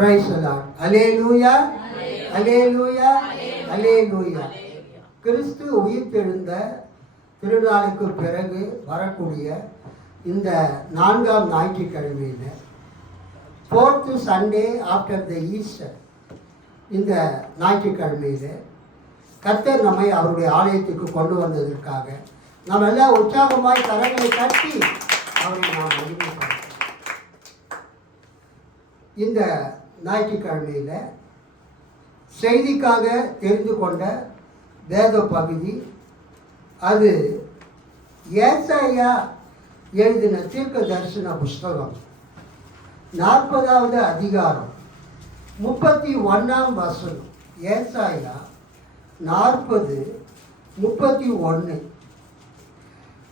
Price the Lord. அல்லேலூயா, அல்லேலூயா, அல்லேலூயா. கிறிஸ்து உயிர்த்தெழுந்த திருநாளுக்கு பிறகு வரக்கூடிய இந்த 4ஆம் ஞாயிற்றுக்கிழமையில், 4th Sunday after the Easter, இந்த ஞாயிற்றுக்கிழமையில் கர்த்தர் நம்மை அவருடைய ஆலயத்துக்கு கொண்டு வந்ததற்காக நாம் எல்லாம் உற்சாகமாய் கரங்களை தட்டி அவரை நாம் மகிமைப்படுத்தோம். இந்த ஞாயிற்றுக்கிழமையில் செய்திக்காக தெரிந்து கொண்ட வேத பகுதி, அது ஏசாயா எழுதின தீர்க்க தரிசன புஸ்தகம் 40வது அதிகாரம் 31ஆம் வசனம். ஏசாயா 40:31.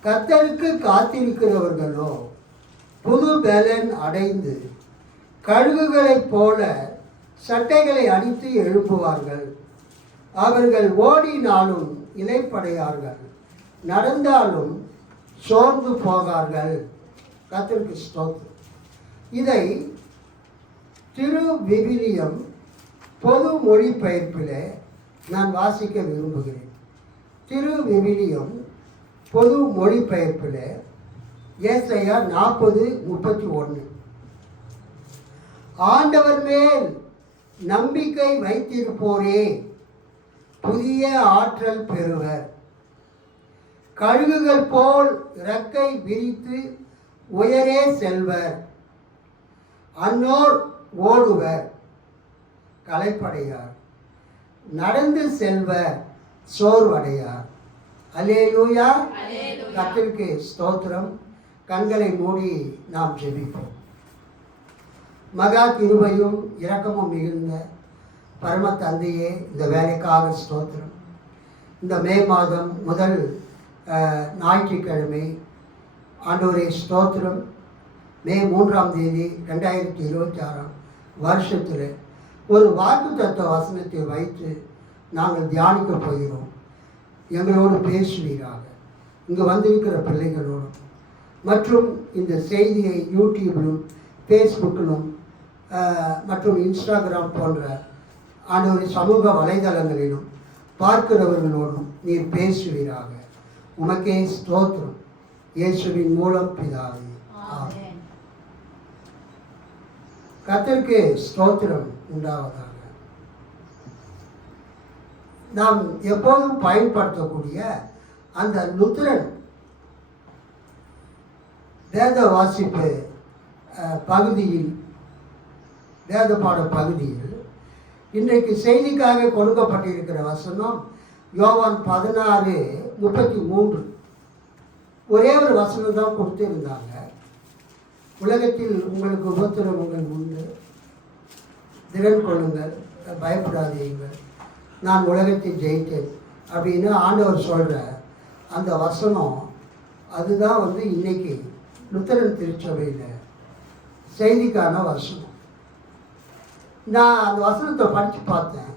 கர்த்தருக்கு காத்திருக்கிறவர்களோ புது பலன் அடைந்து கழுகுகளைப் போல சட்டைகளை அடித்து எழுப்புவார்கள். அவர்கள் ஓடினாலும் இளைப்படையார்கள், நடந்தாலும் சோர்ந்து போகார்கள். கர்த்தருக்கு ஸ்தோத்திரம். இதை திரு விவிலியம் பொது மொழிபெயர்ப்பில் நான் வாசிக்க விரும்புகிறேன். திரு விவிலியம் பொது மொழிபெயர்ப்பில் ஏசாயா 40:31. ஆண்டவர் மேல் நம்பிக்கை வைத்திருப்போரே புதிய ஆற்றல் பெறுவர். கழுகுகள் போல் இறக்கை விரித்து உயரே செல்வர். அன்னோர் ஓடுவர், களைப்படையார். நடந்து செல்வர், சோர்வடையார். அல்லேலூயா. கர்த்தருக்கு ஸ்தோத்திரம். கண்களை மூடி நாம் ஜெபிப்போம். மகா கிருபையும் இரக்கமும் மிகுந்த பரம தந்தையே, இந்த வேலைக்காக ஸ்தோத்திரம். இந்த மே மாதம் முதல் ஞாயிற்றுக்கிழமை ஆண்டவரே ஸ்தோத்திரம். மே 3ஆம் தேதி 2026 வருஷத்தில் ஒரு வாக்குத்தத்த வசனத்தை வைத்து நாங்கள் தியானிக்க போகிறோம். எங்களோடு பேசுவீராக, இங்கு வந்திருக்கிற பிள்ளைகளோடும், மற்றும் இந்த செய்தியை யூடியூபிலும் ஃபேஸ்புக்கிலும் மற்றும் இன்ஸ்டாகிராம் போன்ற ஆண்டவரை சமூக வலைதளங்களிலும் பார்க்கிறவர்களோடும் நீர் பேசுவீராக. உமக்கே ஸ்தோத்திரம். இயேசுவின் மூலம் பிதாவே, ஆமென். கர்த்தருக்கு ஸ்தோத்திரம் உண்டாவதாக. நாம் எப்போதும் பயன்படுத்தக்கூடிய அந்த லுத்திரன் வேத வாசிப்பு பகுதியில், வேத பாட பகுதியில் இன்றைக்கு செய்திக்காக கொடுக்கப்பட்டிருக்கிற வசனம் யோவான் 16:33. ஒரே ஒரு வசனம் தான் கொடுத்திருந்தாங்க. உலகத்தில் உங்களுக்கு உபத்திரவங்கள் உண்டு, திறன் கொள்ளுங்கள், பயப்படாதீர்கள், நான் உலகத்தை ஜெயித்தேன் அப்படின்னு ஆண்டவர் சொல்கிற அந்த வசனம், அதுதான் இன்னைக்கு லுத்தரன் திருச்சபையில் செய்திக்கான வசனம். நான் அந்த வசனத்தை படித்து பார்த்தேன்.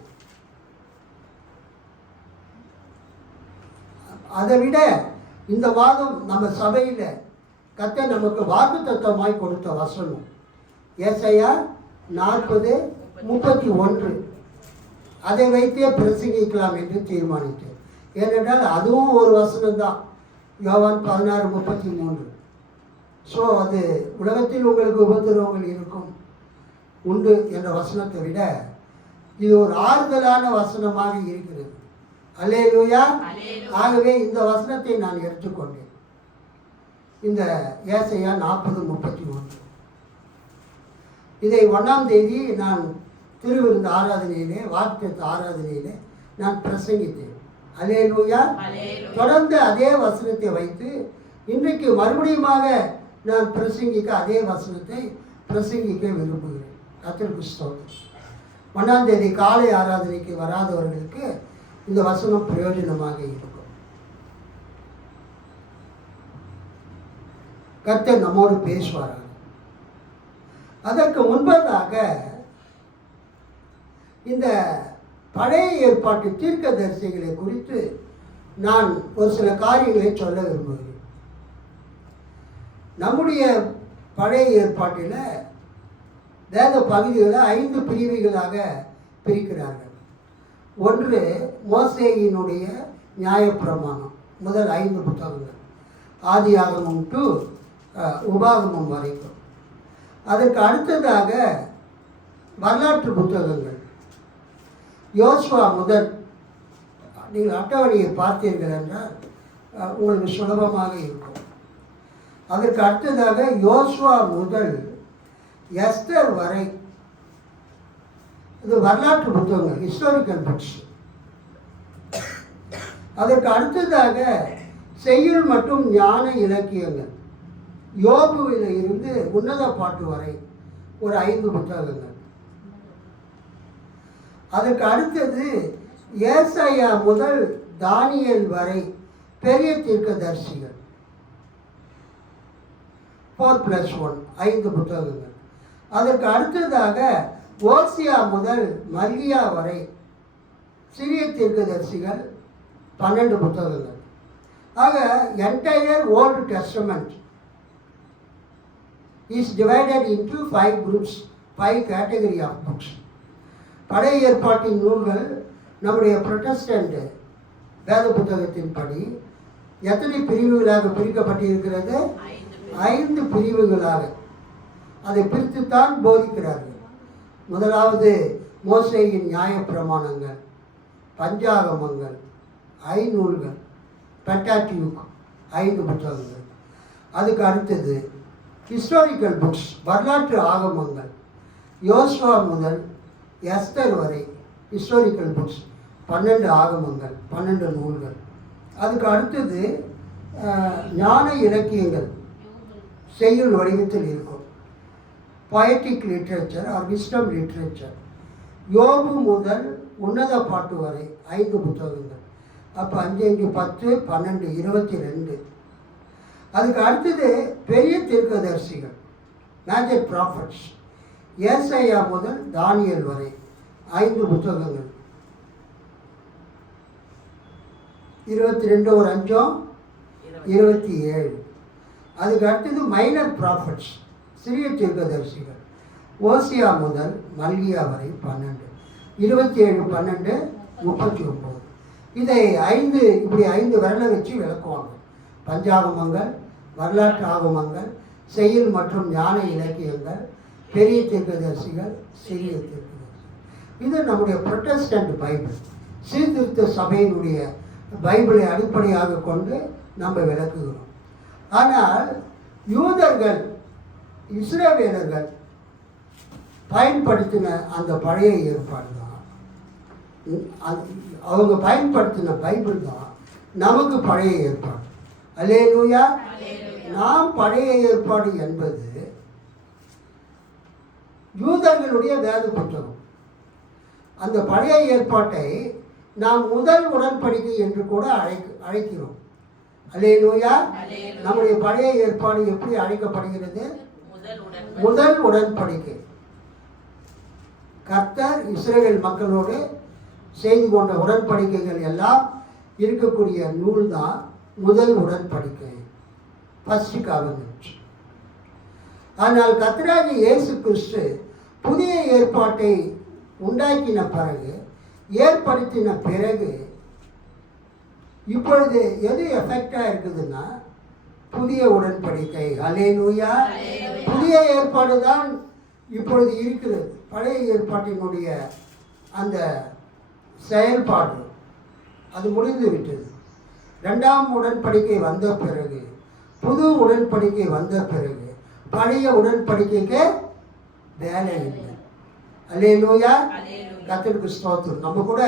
அதை விட இந்த வாதம் நம்ம சபையில் கர்த்தர் நமக்கு வாக்குத்தத்தமாய் கொடுத்த வசனம் ஏசாயா 40:31. அதை வைத்தே பிரசங்கிக்கலாம் என்று தீர்மானித்தேன். ஏனென்றால் அதுவும் ஒரு வசனம் தான், யோவான் 16:33. ஸோ அது உலகத்தில் உங்களுக்கு உபத்திரவங்கள் இருக்கும் உண்டு என்ற வசனத்தை விட இது ஒரு ஆறுதலான வசனமாக இருக்கிறது. அல்லேலூயா. ஆகவே இந்த வசனத்தை நான் எடுத்துக்கொண்டேன். இந்த ஏசாயா 40:31. இதை 1ஆம் தேதி நான் திருவிருந்த ஆராதனையிலே, வாக்குத்தத்த ஆராதனையிலே நான் பிரசங்கித்தேன். அல்லேலூயா. தொடர்ந்து அதே வசனத்தை வைத்து இன்றைக்கு மறுபடியுமாக நான் பிரசங்கிக்க அதே வசனத்தை பிரசங்கிக்க விரும்புகிறேன். கர்த்தருக்கு ஸ்தோத்திரம். 1ஆம் தேதி காலை ஆராதனைக்கு வராதவர்களுக்கு இந்த வசனம் பிரயோஜனமாக இருக்கும். கர்த்தர் நம்மோடு பேசுவாராக. அதற்கு முன்பதாக இந்த பழைய ஏற்பாட்டு தீர்க்கதரிசிகளை குறித்து நான் ஒரு சில காரியங்களை சொல்ல விரும்புகிறேன். நம்முடைய பழைய ஏற்பாட்டில் வேத பகுதிகளை 5 பிரிவுகளாக பிரிக்கிறார்கள். ஒன்று மோசேயினுடைய நியாயப்பிரமாணம், முதல் 5 புத்தகங்கள், ஆதியாகமம் டு உபாகமம் வரைக்கும். அதற்கு அடுத்ததாக வரலாற்று புத்தகங்கள், யோசுவா முதல். நீங்கள் அட்டவணையை பார்த்தீர்கள் என்றால் உங்களுக்கு சுலபமாக இருக்கும். அதற்கு அடுத்ததாக யோசுவா முதல் எஸ்தர் வரை, இது வரலாற்று புத்தகங்கள், ஹிஸ்டாரிக்கல் புக்ஸ். அதற்கு அடுத்ததாக செய்யுள் மற்றும் ஞான இலக்கியங்கள், யோபுவில் இருந்து உன்னத பாட்டு வரை ஒரு 5 புத்தகங்கள். அதற்கு அடுத்தது ஏசாயா முதல் தானியேல் வரை பெரிய தீர்க்கதரிசிகள், 4+1 5 புத்தகங்கள். அதற்கு அடுத்ததாக ஓசியா முதல் மல்கியா வரை சிறிய தீர்க்கதரிசிகள் 12 புத்தகங்கள். ஆக entire old testament is divided into 5 groups, 5 category of books. பழைய ஏற்பாட்டின் நூல்கள் நம்முடைய புரொட்டஸ்டன்ட் வேத புத்தகத்தின்படி எத்தனை பிரிவுகளாக பிரிக்கப்பட்டிருக்கிறது? 5 பிரிவுகளாக அதை பிரித்துத்தான் போதிக்கிறார்கள். முதலாவது மோசேயின் நியாயப்பிரமாணங்கள், பஞ்சாகமங்கள், ஐநூல்கள், பென்டாட்டியூக் 5 புத்தகங்கள். அதுக்கு அடுத்தது ஹிஸ்டாரிக்கல் புக்ஸ், வரலாற்று ஆகமங்கள், யோசுவா முதல் எஸ்தர் வரை ஹிஸ்டாரிக்கல் புக்ஸ், 12 ஆகமங்கள், 12 நூல்கள். அதுக்கு அடுத்தது ஞான இலக்கியங்கள் செய்யுள் வடிவத்தில் இருக்கும், poetic literature or wisdom literature. யோபு முதல் உன்னத பாட்டு வரை 5 புத்தகங்கள். அப்போ 5 5 10 12 22. அதுக்கு அடுத்தது பெரிய தீர்க்கதரிசிகள், மேஜர் ப்ராஃபட்ஸ், ஏசாயா முதல் தானியேல் வரை 5 புத்தகங்கள். 22 ஒரு 5 27. அதுக்கு அடுத்தது மைனர் ப்ராஃபட்ஸ், சிறிய தீர்க்கதரிசிகள், ஓசியா முதல் மல்கியா வரை 12, 27 12 39. இதை 5 இப்படி 5 விரலை வச்சு விளக்குவாங்க. பஞ்சாகமங்கள், வரலாற்று ஆகமங்கள், செய்யுள் மற்றும் ஞான இலக்கியங்கள், பெரிய தீர்க்கதரிசிகள், சிறிய தீர்க்கதரிசிகள். இது நம்முடைய புரொட்டஸ்டன்ட் பைபிள், சீர்திருத்த சபையினுடைய பைபிளை அடிப்படையாக கொண்டு நம்ம விளக்குகிறோம். ஆனால் யூதர்கள், இஸ்ரவேலர்கள் பயன்படுத்தின அந்த பழைய ஏற்பாடு தான், அவங்க பயன்படுத்தின பைபிள் தான் நமக்கு பழைய ஏற்பாடு. அல்லேலூயா. நாம் பழைய ஏற்பாடு என்பது யூதர்களுடைய வேத புத்தகம். அந்த பழைய ஏற்பாட்டை நாம் முதல் உடன்படிக்கை என்று கூட அழைக்கிறோம். அல்லேலூயா. நம்முடைய பழைய ஏற்பாடு எப்படி அழைக்கப்படுகிறது? முதல் உடன்படிக்கை. கர்த்தர் இஸ்ரவேல் மக்களோடு செய்து கொண்ட உடன்படிக்கைகள் எல்லாம் இருக்கக்கூடிய நூல் தான் முதல் உடன்படிக்கை, ஃபர்ஸ்ட் கவர்னன்ட். ஆனால் கர்த்தராகிய இயேசு கிறிஸ்து புதிய ஏற்பாட்டை உண்டாக்கின பிறகு, ஏற்படுத்தின பிறகு, இப்பொழுது எது எஃபெக்டாக இருக்குதுன்னா புதிய உடன்படிக்கை. அல்லேலூயா. புதிய ஏற்பாடு தான் இப்பொழுது இருக்கிறது. பழைய ஏற்பாட்டினுடைய அந்த செயல்பாடு அது முடிந்து விட்டது. 2ஆம் உடன்படிக்கை வந்த பிறகு, புது உடன்படிக்கை வந்த பிறகு, பழைய உடன்படிக்கைக்கு வேலை இல்லை. அல்லேலூயா. கர்த்தருக்கு ஸ்தோத்திரம். நம்ம கூட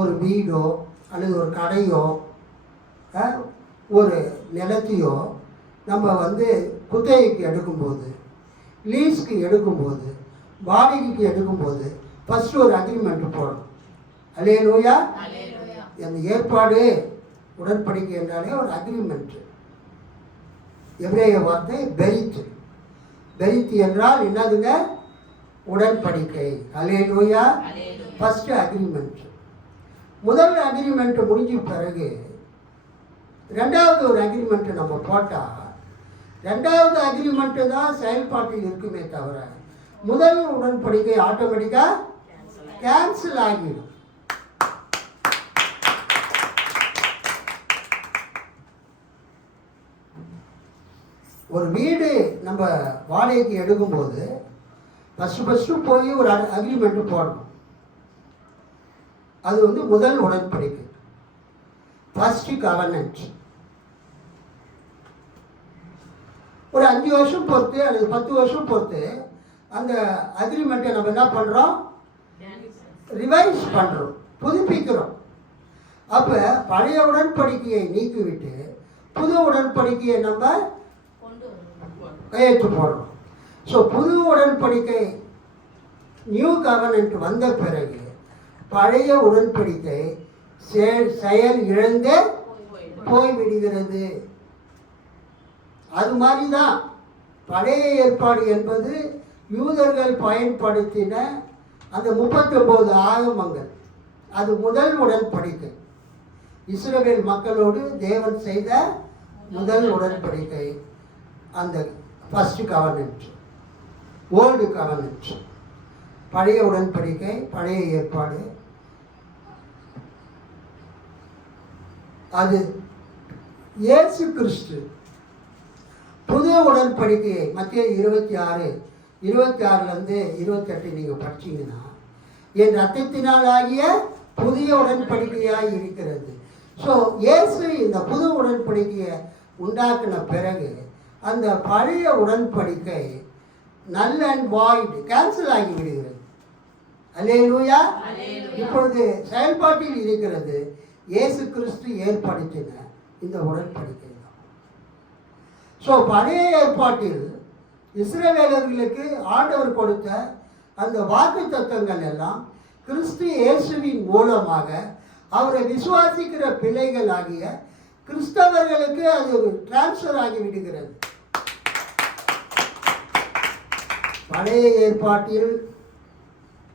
ஒரு வீடோ அல்லது ஒரு கடையோ ஒரு நிலத்தையோ நம்ம குத்தகைக்கு எடுக்கும்போது, லீஸ்க்கு எடுக்கும்போது, வாடகைக்கு எடுக்கும்போது ஃபஸ்ட்டு ஒரு அக்ரிமெண்ட் போடணும். அல்லேலூயா. அந்த ஏற்பாடு உடன்படிக்கை என்றாலே ஒரு அக்ரிமெண்ட். எபிரேய வார்த்தை பெரித். பெரித் என்றால் என்னதுங்க? உடன்படிக்கை. அல்லேலூயா. First agreement. முதல் அக்ரிமெண்ட் முடிஞ்ச பிறகு 2வது ஒரு அக்ரிமெண்ட்டு நம்ம போட்டால், 2வது அக்ரிமெண்ட்டு தான் செயல்பாட்டில் இருக்குமே தவிர முதல் உடன்படிக்கை ஆட்டோமேட்டிக்காக கேன்சல் ஆகிடும். ஒரு வீடு நம்ம வாடகைக்கு எடுக்கும்போது ஃபஸ்ட்டு போய் ஒரு அக்ரிமெண்ட்டு போடணும். அது முதல் உடன்படிக்கை, ஃபர்ஸ்ட் கவர்னன்ட். ஒரு 5 வருஷம் பொறுத்து அல்லது 10 வருஷம் பொறுத்து அந்த அக்ரிமெண்ட்டை நம்ம என்ன பண்ணுறோம், ரிவைஸ் பண்ணுறோம், புதுப்பிக்கிறோம். அப்போ பழைய உடன்படிக்கையை நீக்கிவிட்டு புது உடன்படிக்கையை நம்ம கையெழுத்து போடுறோம். ஸோ புது உடன்படிக்கை நியூ கவர்னன்ட் வந்த பிறகு பழைய உடன்படிக்கை செயல் இழந்தே போய்விடுகிறது. அது மாதிரி தான் பழைய ஏற்பாடு என்பது யூதர்கள் பயன்படுத்தின அந்த 39 ஆகமங்கள். அது முதல் உடன்படிக்கை, இஸ்ரவேல் மக்களோடு தேவன் செய்த முதல் உடன்படிக்கை, அந்த ஃபர்ஸ்ட் கவர்னன்ட், ஓல்டு கவர்னன்ட். பழைய உடன்படிக்கை, பழைய ஏற்பாடு. அது இயேசு கிறிஸ்து புது உடன்படிக்கையை மத்திய 26:26 28 நீங்கள் படிச்சீங்கன்னா, என் ரத்தத்தினால் ஆகிய புதிய உடன்படிக்கையாக இருக்கிறது. ஸோ இயேசு இந்த புது உடன்படிக்கையை உண்டாக்கின பிறகு அந்த பழைய உடன்படிக்கை நல் அண்ட் வாய்ட் கேன்சல் ஆகி விடுகிறது. அல்லேலூயா. இப்பொழுது செயல்பாட்டில் இருக்கிறது இயேசு கிறிஸ்து ஏற்படுத்தின இந்த உடன்படிக்கை தான். ஸோ பழைய ஏற்பாட்டில் இஸ்ரவேலர்களுக்கு ஆண்டவர் கொடுத்த அந்த வாக்கு தத்தங்கள் எல்லாம் கிறிஸ்து இயேசுவின் மூலமாக அவரை விசுவாசிக்கிற பிள்ளைகள் ஆகிய கிறிஸ்தவர்களுக்கு அது டிரான்ஸ்ஃபர் ஆகி விடுகிறது. பழைய ஏற்பாட்டில்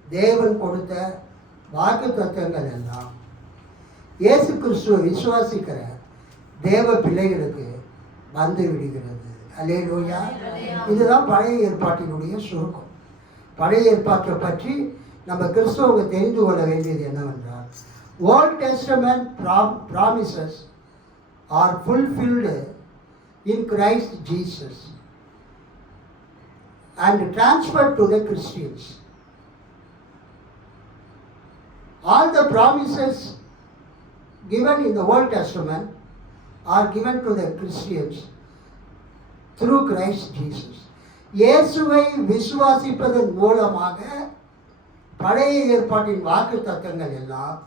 தேவன் கொடுத்த வாக்கு தத்தங்கள் எல்லாம் இயேசு கிறிஸ்துவை விசுவாசிக்கிற தேவ பிள்ளைகளுக்கு வந்து விடுகிறது. அல்லேலூயா. இதுதான் பழைய ஏற்பாட்டினுடைய சுருக்கம். பழைய ஏற்பாட்டை பற்றி நம்ம கிறிஸ்தவங்க தெரிந்து கொள்ள வேண்டியது என்னவென்றால், Old Testament promises are fulfilled in Christ Jesus and transferred to the Christians. All the promises given in the Old Testament are given to the Christians through Christ Jesus. இயேசுவை விசுவாசிப்பதன் மூலமாக பழைய ஏற்பாட்டின் வாக்கு தத்தங்கள் எல்லாம்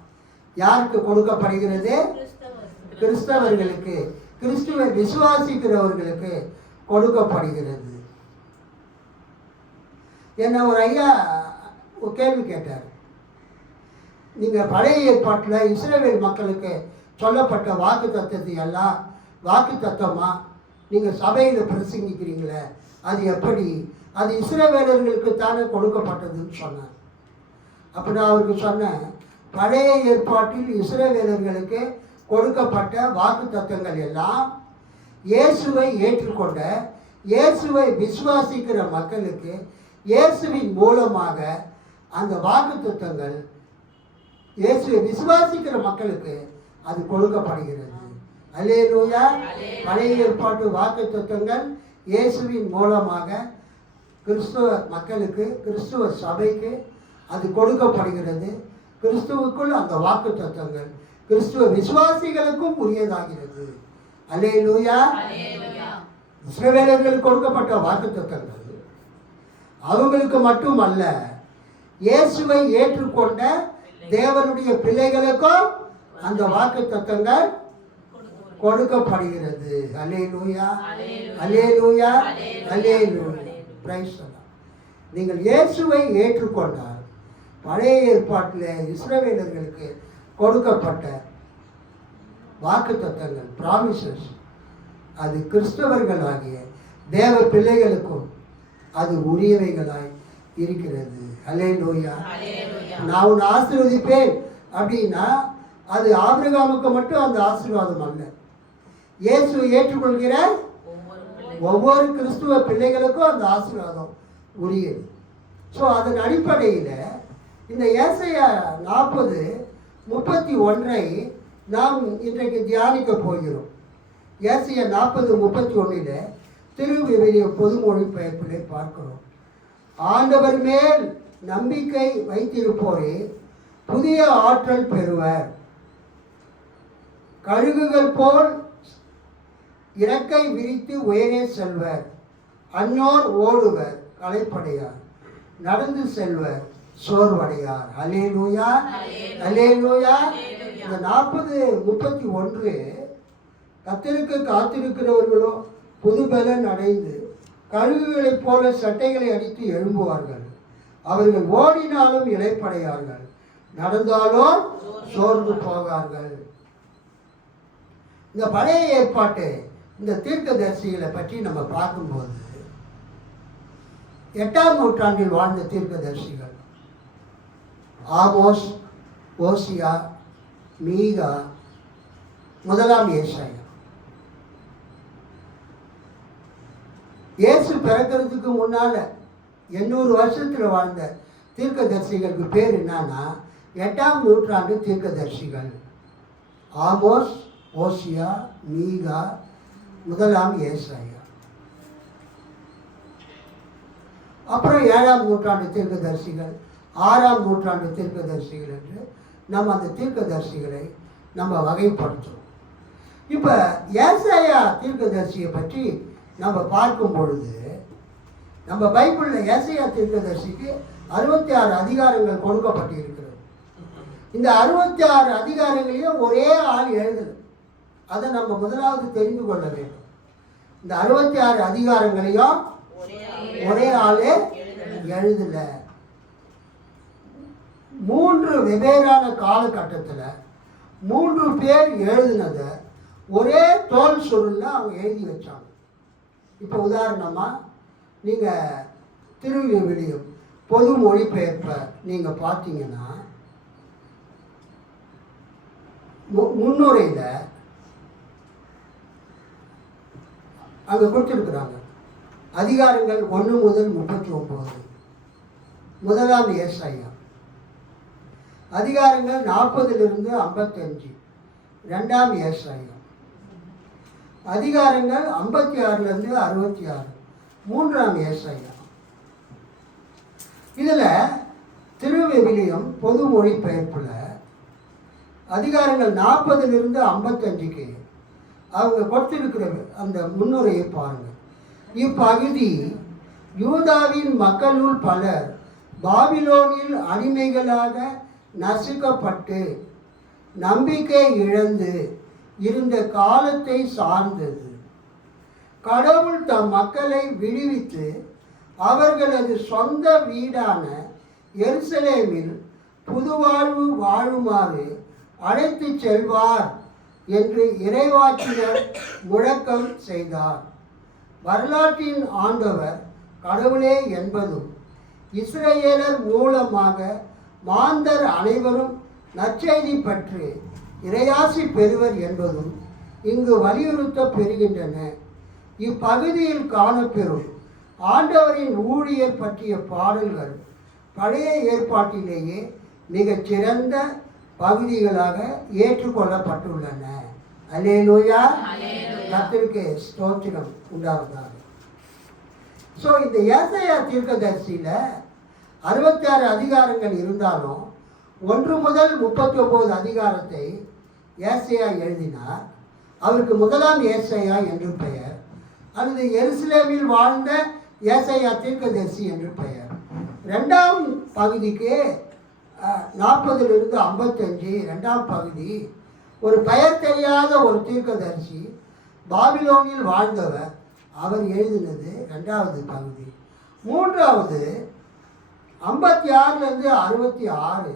யாருக்கு கொடுக்கப்படுகிறது? கிறிஸ்தவர்களுக்கு, கிறிஸ்துவை விசுவாசிக்கிறவர்களுக்கு கொடுக்கப்படுகிறது. என்ன ஒரு ஐயா ஒரு கேள்வி கேட்டார். நீங்கள் பழைய ஏற்பாட்டில் இஸ்ரவேல் மக்களுக்கு சொல்லப்பட்ட வாக்கு தத்தத்தை எல்லாம் வாக்கு தத்தமாக நீங்கள் சபையில் பிரசங்கிக்கிறீங்களே, அது எப்படி? அது இஸ்ரவேலர்களுக்கு தானே கொடுக்கப்பட்டதுன்னு சொன்னார். அப்போ நான் அவருக்கு சொன்னேன், பழைய ஏற்பாட்டில் இஸ்ரவேலர்களுக்கு கொடுக்கப்பட்ட வாக்கு தத்தங்கள் எல்லாம் இயேசுவை ஏற்றுக்கொண்ட, இயேசுவை விசுவாசிக்கிற மக்களுக்கு இயேசுவின் மூலமாக அந்த வாக்கு தத்தங்கள் இயேசுவை விசுவாசிக்கிற மக்களுக்கு அது கொடுக்கப்படுகிறது. அல்லேலூயா. பழைய ஏற்பாட்டு வாக்கு தத்தங்கள் இயேசுவின் மூலமாக கிறிஸ்துவ மக்களுக்கு, கிறிஸ்துவ சபைக்கு அது கொடுக்கப்படுகிறது. கிறிஸ்துவுக்குள் அந்த வாக்கு தத்தங்கள் கிறிஸ்துவ விசுவாசிகளுக்கும் உரியதாகிறது. அல்லேலூயா. இஸ்ரவேலர்களுக்கு கொடுக்கப்பட்ட வாக்கு தத்தங்கள் அவங்களுக்கு மட்டுமல்ல, இயேசுவை ஏற்றுக்கொண்ட தேவனுடைய பிள்ளைகளுக்கும் அந்த வாக்கு தத்தங்கள் கொடுக்கப்படுகிறது. அல்லேலூயா, அல்லேலூயா, அல்லேலூயா. Praise the Lord. நீங்கள் இயேசுவை ஏற்றுக்கொண்டால் பழைய ஏற்பாட்டில் இஸ்ரவேலர்களுக்கு கொடுக்கப்பட்ட வாக்கு தத்தங்கள், ப்ராமிசஸ், அது கிறிஸ்தவர்களாகிய தேவ பிள்ளைகளுக்கும் அது உரியவைகளாய் இருக்கிறது. அல்லேலூயா. நான் உன்னை ஆசீர்வதிப்பேன் அப்படின்னா அது ஆபிரகாமுக்கு மட்டும் அந்த ஆசீர்வாதம் அல்ல. இயேசுவை ஏற்றுக்கொள்கிற ஒவ்வொரு கிறிஸ்துவ பிள்ளைகளுக்கும் அந்த ஆசீர்வாதம் உரியது. ஸோ அதன் அடிப்படையில் இந்த ஏசாயா 40:31 நாம் இன்றைக்கு தியானிக்க போகிறோம். ஏசாயா 40:31 திருவிவிலிய பொதுமொழி பெயர்ப்பிலே பார்க்கிறோம். ஆண்டவர் மேல் நம்பிக்கை வைத்திருப்போரே புதிய ஆற்றல் பெறுவர். கழுகுகள் போல் இறக்கை விரித்து உயரே செல்வர். அந்நோர் ஓடுவர் களைப்படையார், நடந்து செல்வர் சோர்வடையார். அல்லேலூயா, அல்லேலூயா. இந்த 40:31 கர்த்தருக்கு காத்திருக்கிறவர்களோ புதுபலன் அடைந்து கழுகுகளைப் போல சட்டைகளை அடித்து எழும்புவார்கள். அவர்கள் ஓடினாலும் இளைப்படையார்கள், நடந்தாலோ சோர்ந்து போகார்கள். இந்த பழைய ஏற்பாட்டு இந்த தீர்க்கதரிசிகளை பற்றி நம்ம பார்க்கும்போது 8ஆம் நூற்றாண்டில் வாழ்ந்த தீர்க்கதரிசிகள் ஆமோஸ், ஓசியா, மீகா, 1ஆம் ஏசாயா. இயேசு பிறக்கிறதுக்கு முன்னால 800 வருஷத்தில் வாழ்ந்த தீர்க்கதரிசிகளுக்கு பேர் என்னன்னா 8ஆம் நூற்றாண்டு தீர்க்கதரிசிகள். ஆமோஸ், ஓசியா, மீகா, 1ஆம் ஏசாயா. அப்புறம் 7ஆம் நூற்றாண்டு தீர்க்கதரிசிகள், 6ஆம் நூற்றாண்டு தீர்க்கதரிசிகள் என்று நம்ம அந்த தீர்க்கதரிசிகளை நம்ம வகைப்படுத்துகிறோம். இப்போ ஏசாயா தீர்க்கதரிசியை பற்றி நம்ம பார்க்கும் பொழுது நம்ம பைபிளில் ஏசாயா தீர்க்கதரிசிக்கு 66 அதிகாரங்கள் கொடுக்கப்பட்டிருக்கிறது. இந்த 66 அதிகாரங்களையும் ஒரே ஆள் எழுதலை. அதை நம்ம முதலாவது தெரிந்து கொள்ள வேண்டும். இந்த 66 அதிகாரங்களையும் ஒரே ஆளே எழுதல. 3 வெவ்வேறான காலகட்டத்தில் 3 பேர் எழுதினதை ஒரே தோல் சுருள்ல அவங்க எழுதி வச்சாங்க. இப்போ உதாரணமாக நீங்கள் திருவிவிலியம் பொது மொழிபெயர்ப்பை நீங்கள் பார்த்தீங்கன்னா முன்னுரையில் அங்கே கொடுத்துருக்குறாங்க. அதிகாரங்கள் 1 முதல் 39. 1ஆம் ஏசாயா. அதிகாரங்கள் 40 55. 2ஆம் ஏசாயா. அதிகாரங்கள் 56 66. 3ஆம் ஏசாயா. இதில் திருவிவிலியம் பொது மொழிபெயர்ப்பில் அதிகாரங்கள் 40 55க்கு அவங்க கொடுத்திருக்கிற அந்த முன்னுரையை பாருங்கள். இப்பகுதி யூதாவின் மக்களுள் பலர் பாபிலோனில் அடிமைகளாக நசுக்கப்பட்டு நம்பிக்கை இழந்து இருந்த காலத்தை சார்ந்தது. கடவுள் தம் மக்களை விடுவித்து அவர்களது சொந்த வீடான எருசலேமில் புதுவாழ்வு வாழுமாறு அழைத்து செல்வார் என்று இறைவாக்கினர் முழக்கம் செய்தார். வரலாற்றின் ஆண்டவர் கடவுளே என்பதும் இஸ்ரவேலர் மூலமாக மாந்தர் அனைவரும் நற்செய்தி பற்றி இறையாசி பெறுவர் என்பதும் இங்கு வலியுறுத்த பெறுகின்றன. இப்பகுதியில் காணப்பெறும் ஆண்டவரின் ஊழியர் பற்றிய பாடல்கள் பழைய ஏற்பாட்டிலேயே மிகச் சிறந்த பகுதிகளாக ஏற்றுக்கொள்ளப்பட்டுள்ளன. அல்லேலூயா, கர்த்தருக்கு ஸ்தோத்திரம் உண்டாவதாக. ஸோ இந்த ஏசாயா தீர்க்கதரிசியில் 66 அதிகாரங்கள் இருந்தாலும் 1 முதல் 39 அதிகாரத்தை ஏசாயா எழுதினார். அவருக்கு 1ஆம் ஏசாயா என்று பெயர், அல்லது எருசலேமில் வாழ்ந்த ஏசாயா தீர்க்கதரிசி என்று பெயர். 2ஆம் பகுதிக்கு 40 55 2ஆம் பகுதி ஒரு பெயர் தெரியாத ஒரு தீர்க்கதரிசி பாபிலோனில் வாழ்ந்தவர், அவர் எழுதினது 2வது பகுதி. 3வது 56 66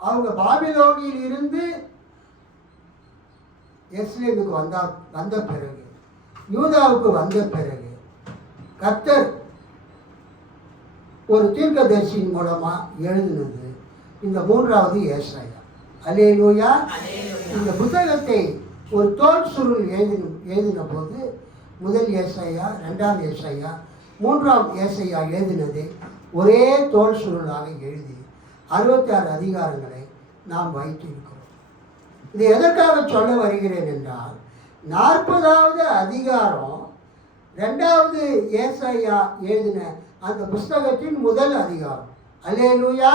அவங்க பாபிலோனில் இருந்து எருசலேமுக்கு வந்த பிறகு, யூதாவுக்கு வந்த பிறகு கர்த்தர் ஒரு தீர்க்கதரிசியின் மூலமா எழுதினது இந்த 3வது ஏசாயா. அல்லேலூயா. இந்த புத்தகத்தை ஒரு தோல் சுருள் எழுதின போது 1 ஏசாயா, 2ஆம் ஏசாயா, 3ஆம் ஏசாயா எழுதினதை ஒரே தோல் சுருளாக எழுதி 66 அதிகாரங்களை நாம் வைத்திருக்கிறோம். இது எதற்காக சொல்ல வருகிறேன் என்றால், 40வது அதிகாரம் 2வது ஏசாயா எழுதின அந்த புஸ்தகத்தின் முதல் அதிகாரம். அல்லேலூயா.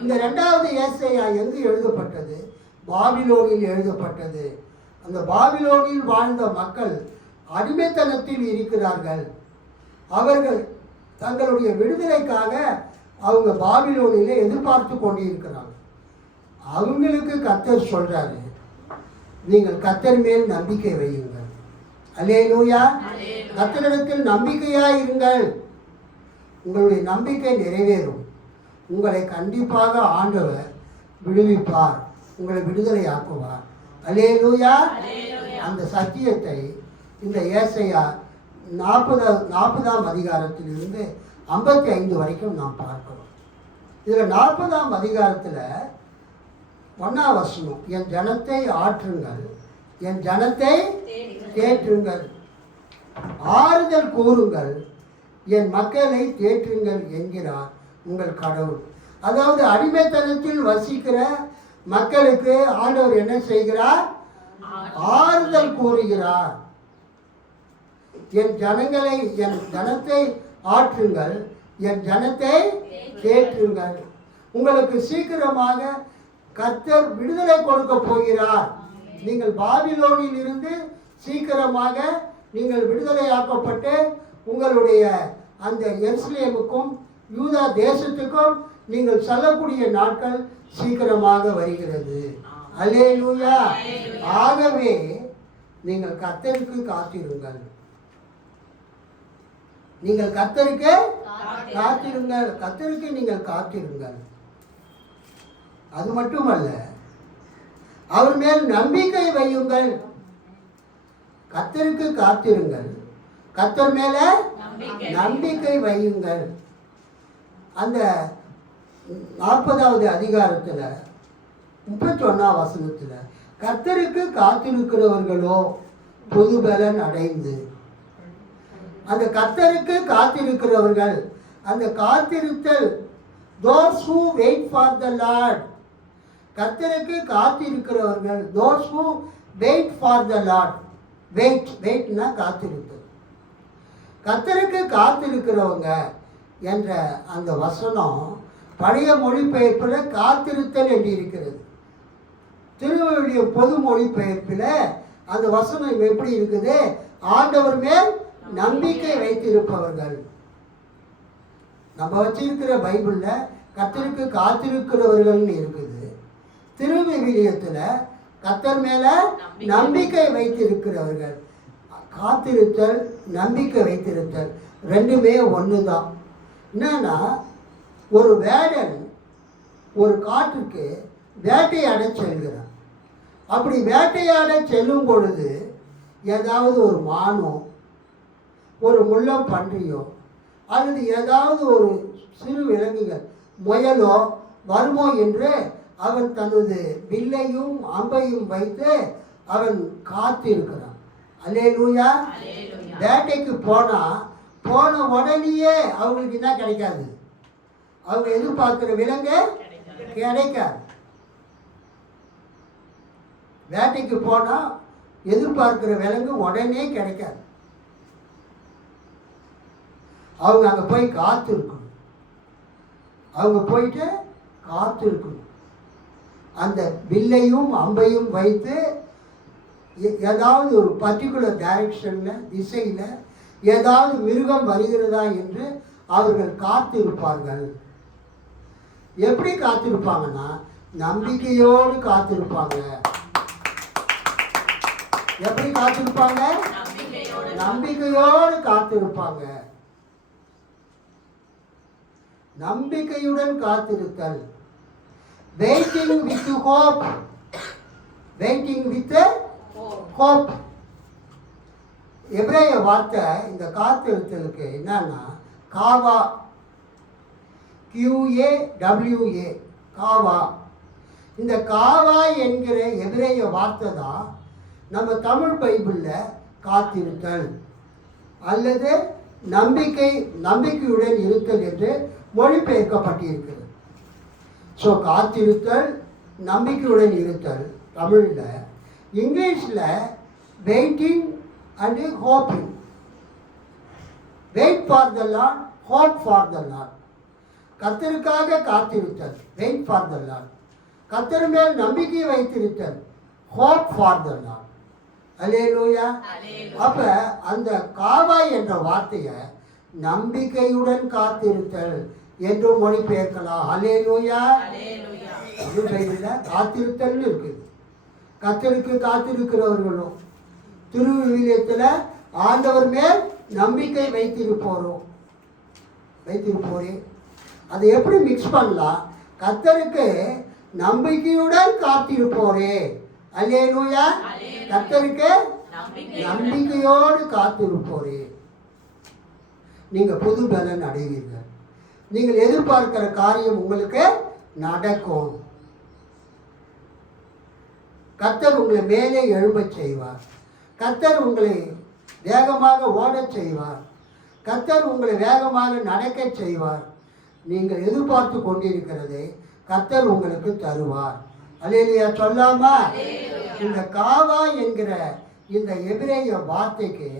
இந்த 2வது ஏசாயா எங்கு எழுதப்பட்டது? பாபிலோனில் எழுதப்பட்டது. அந்த பாபிலோனில் வாழ்ந்த மக்கள் அடிமைத்தனத்தில் இருக்கிறார்கள். அவர்கள் தங்களுடைய விடுதலைக்காக அவங்க பாபிலோனிலே எதிர்பார்த்து கொண்டிருக்கிறாங்க. அவங்களுக்கு கர்த்தர் சொல்றாரு, நீங்கள் கர்த்தர் மேல் நம்பிக்கை வையுங்கள். அல்லேலூயா. கர்த்தரிடத்தில் நம்பிக்கையாய் இருங்கள். உங்களுடைய நம்பிக்கை நிறைவேறும். உங்களை கண்டிப்பாக ஆண்டவர் விடுவிப்பார், உங்களை விடுதலை ஆக்குவார். அல்லேலூயா. அந்த சத்தியத்தை இந்த ஏசாயா 40ஆம் அதிகாரத்திலிருந்து 55 வரைக்கும் நாம் பார்க்கிறோம். இதில் 40ஆம் அதிகாரத்தில் 1ஆம் வசனம், என் ஜனத்தை ஆற்றுங்கள், என் ஜனத்தை தேற்றுங்கள், ஆறுதல் கூறுங்கள், என் மக்களை தேற்றுங்கள் என்கிறார் உங்கள் கடவுள். அதாவது அடிமைத்தனத்தில் வசிக்கிற மக்களுக்கு ஆண்டவர் என்ன செய்கிறார்? ஆறுதல் கூறுகிறார். என் ஜனங்களை, என் ஜனத்தை ஆற்றுங்கள், என் ஜனத்தை தேற்றுங்கள். உங்களுக்கு சீக்கிரமாக கர்த்தர் விடுதலை கொடுக்க போகிறார். நீங்கள் பாபிலோனில் இருந்து சீக்கிரமாக நீங்கள் விடுதலையாக்கப்பட்டு உங்களுடைய அந்த எருசலேமுக்கும் யூதா தேசத்துக்கும் நீங்கள் செல்லக்கூடிய நாட்கள் சீக்கிரமாக வருகிறது. அல்லேலூயா. ஆகவே நீங்கள் கர்த்தருக்கு காத்திருங்கள். நீங்கள் கர்த்தருக்கு காத்திருங்கள். கர்த்தருக்கு நீங்கள் காத்திருங்கள். அது மட்டுமல்ல, அவர் மேல் நம்பிக்கை வையுங்கள். கர்த்தருக்கு காத்திருங்கள், கர்த்தர் மேல நம்பிக்கை வையுங்கள். அந்த 40வது அதிகாரத்தில் 31ஆம் வசனத்தில், கர்த்தருக்கு காத்திருக்கிறவர்களோ புது பலன் அடைந்து. அந்த கர்த்தருக்கு காத்திருக்கிறவர்கள், அந்த காத்திருத்தல், those who wait for the Lord, கர்த்தருக்கு காத்திருக்கிறவர்கள், those who wait for the Lord, வெயிட்னா காத்திருத்தல். கர்த்தருக்கு காத்திருக்கிறவங்க என்ற அந்த வசனம் பழைய மொழிபெயர்ப்பில் காத்திருத்தல் என்று இருக்கிறது. திருவள்ளுவருடைய பொது மொழிபெயர்ப்பில் அந்த வசனம் எப்படி இருக்குது? ஆண்டவர் மேல் நம்பிக்கை வைத்திருப்பவர்கள். நம்ம வச்சிருக்கிற பைபிளில் கர்த்தருக்கு காத்திருக்கிறவர்கள்னு இருக்குது. திருவிவிலியத்தில் கர்த்தர் மேல நம்பிக்கை வைத்திருக்கிறவர்கள். காத்திருத்தல், நம்பிக்கை வைத்திருத்தல் ரெண்டுமே ஒன்று தான். என்னன்னா, ஒரு வேடன் ஒரு காட்டுக்கு வேட்டையாட செல்கிறான். அப்படி வேட்டையாட செல்லும் பொழுது ஏதாவது ஒரு மானோ ஒரு முள்ளம் பன்றியோ அல்லது ஏதாவது ஒரு சிறு விலங்குகள் முயலோ வருமோ என்று அவன் தனது வில்லையும் அம்பையும் வைத்து அவன் காத்திருக்கிறான். அல்லேலூயா. வேட்டைக்கு போன உடனேயே அவங்களுக்கு என்ன கிடைக்காது? அவங்க எதிர்பார்க்கிற விலங்கு கிடைக்காது. வேட்டைக்கு போனால் எதிர்பார்க்கிற விலங்கு உடனே கிடைக்காது. அவங்க அங்கே போய் காத்திருக்கணும். அவங்க போயிட்டு காத்திருக்கணும். அந்த வில்லையும் அம்பையும் வைத்து ஏதாவது ஒரு பர்டிகுலர் டைரக்ஷனில், திசையில் ஏதாவது மிருகம் வருகிறதா என்று அவர்கள் காத்திருப்பார்கள். எப்படி காத்திருப்பாங்கன்னா, நம்பிக்கையோடு காத்திருப்பாங்க. எப்படி காத்திருப்பாங்க? நம்பிக்கையோடு காத்திருப்பாங்க. நம்பிக்கையுடன் காத்திருத்தல். Waiting with hope. Waiting with hope. எபிரேய வார்த்தை இந்த காத்திருத்தலுக்கு என்னன்னா காவா, QAWA, காவா. இந்த காவா என்கிற எபிரேய வார்த்தை தான் நம்ம தமிழ் பைபிளில் காத்திருத்தல் அல்லது நம்பிக்கையுடன் இருத்தல் என்று மொழிபெயர்க்கப்பட்டிருக்கிறது. ஸோ காத்திருத்தல், நம்பிக்கையுடன் இருத்தல் தமிழில், இங்கிலீஷில் waiting and hoping. Wait for the Lord, hope for the Lord. கர்த்தருக்காக காத்திருத்தல், வெயிட் ஃபார் த லார்ட். கர்த்தர் மேல் நம்பிக்கை வைத்திருத்தல், ஹோப் ஃபார் த லார்ட். அல்லேலூயா. அப்ப அந்த காவாய் என்ற வார்த்தையை நம்பிக்கையுடன் காத்திருத்தல் என்று மொழிபெயர்க்கலாம். அல்லேலூயா. காத்திருத்தல் இருக்குது. கர்த்தருக்கு காத்திருக்கிறவர்களும் திருவிவிலியத்தில் ஆண்டவர் மேல் நம்பிக்கை வைத்திருப்போரே. அதை எப்படி மிக்ஸ் பண்ணலாம்? கர்த்தருக்கு நம்பிக்கையுடன் காத்திருப்போரே. அல்லேலூயா. கர்த்தருக்கு நம்பிக்கையோடு காத்திருப்போரே. நீங்கள் புது பலன் அடைவீர்கள். நீங்கள் எதிர்பார்க்கிற காரியம் உங்களுக்கு நடக்கும். கர்த்தர் உங்களை மேலே எழும்பச் செய்வார். கர்த்தர் உங்களை வேகமாக ஓடச் செய்வார். கர்த்தர் உங்களை வேகமாக நடக்கச் செய்வார். நீங்கள் எதிர்பார்த்து கொண்டிருக்கிறதை கர்த்தர் உங்களுக்கு தருவார். அல்லேலூயா சொல்லாமா? இந்த காவா என்கிற இந்த எபிரேய வார்த்தைக்கு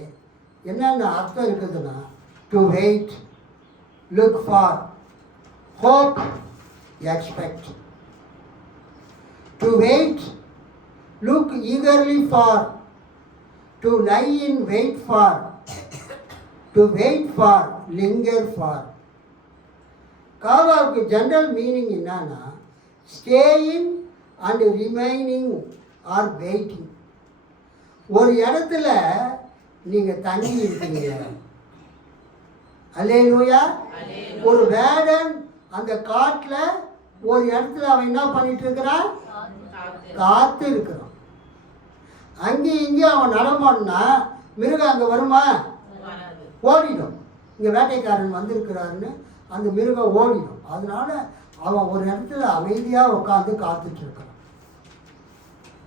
என்னென்ன அர்த்தம் இருக்குதுன்னா, to wait, look for, hope, expect. To wait, look eagerly for, to lie in wait for, to wait for, linger for. காவாவுக்கு ஜெனரல் மீனிங் என்னன்னா, staying and remaining or waiting. ஒரு இடத்துல நீங்கள் தங்கி இருக்கீங்க. அல்லேலூயா. ஒரு வேடன் அந்த காட்டில் ஒரு இடத்துல அவன் என்ன பண்ணிட்டு இருக்கிறான்? காத்து இருக்கிறான். அங்கேயும் இங்கேயும் அவன் நடமாடினா மிருகம் அங்கே வருமா? ஓடிடும். இங்கே வேட்டைக்காரன் வந்திருக்கிறாருன்னு அந்த மிருகம் ஓடிடும். அதனால அவன் ஒரு இடத்துல அமைதியாக உட்காந்து காத்துட்டு இருக்கிறான்.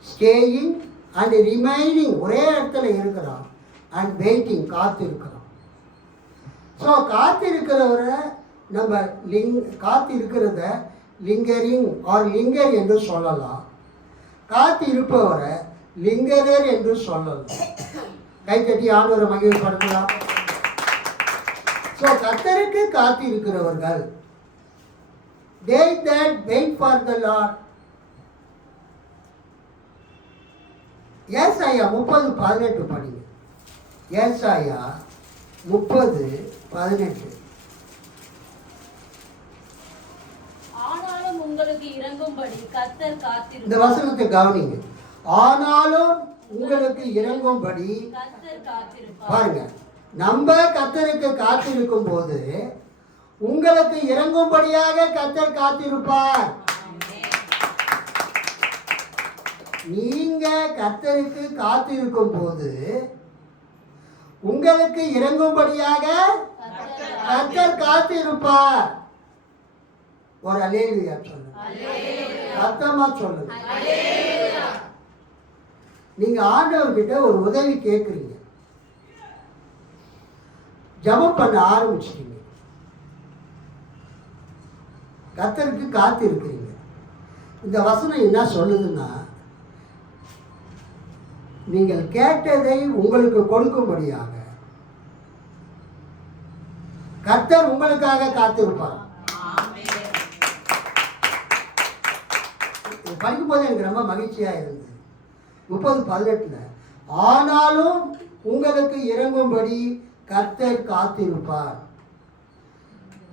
ஸ்டேயிங் அண்ட் ரிமைனிங், ஒரே இடத்துல இருக்கிறான். அண்ட் வெயிட்டிங், காத்து இருக்கிறான். ஸோ காத்து இருக்கிறவரை நம்ம காத்து இருக்கிறத லிங்கரிங் ஆர் லிங்கர் என்று சொல்லலாம். காத்து இருப்பவரை லிங்கரர் என்று சொல்லலாம். கைத்தட்டி ஆண்டவரை மகிழ்ச்சிப்படுத்தலாம். ஸோ கர்த்தருக்கு காத்து இருக்கிறவர்கள், they that wait for the Lord. ஏசாயா 30:18 படிங்க. ஏசாயா 30:18. ஆனாலும் உங்களுக்கு இறங்கும்படி கர்த்தர் காத்திருப்பார். இந்த வசனத்தை கவனிங்க. ஆனாலும் உங்களுக்கு இறங்கும்படி கர்த்தர் காத்திருப்பார். பாருங்க, நம்ம கர்த்தருக்கு காத்திருக்கும் போது உங்களுக்கு இறங்கும்படியாக கர்த்தர் காத்திருப்பார். நீங்க கர்த்தருக்கு காத்திருக்கும் போது உங்களுக்கு இறங்கும்படியாக கர்த்தர் காத்திருப்பார். ஒரு அல்லேலூயா சொல்லுங்க. சத்தமா சொல்லுங்க. நீங்க ஆண்டவர்கிட்ட ஒரு உதவி கேட்குறீங்க, ஜெபம் பண்ண ஆரம்பிச்சிட்டீங்க, கர்த்தருக்கு காத்து இருக்கிறீங்க. இந்த வசனம் என்ன சொல்லுதுன்னா, நீங்கள் கேட்டதை உங்களுக்கு கொடுக்கும்படியாக கர்த்தர் உங்களுக்காக காத்திருப்பார். படிக்கும்போது எனக்கு ரொம்ப மகிழ்ச்சியாக இருந்தது. 30:18 ஆனாலும் உங்களுக்கு இறங்கும்படி கர்த்தர் காத்திருப்பார்.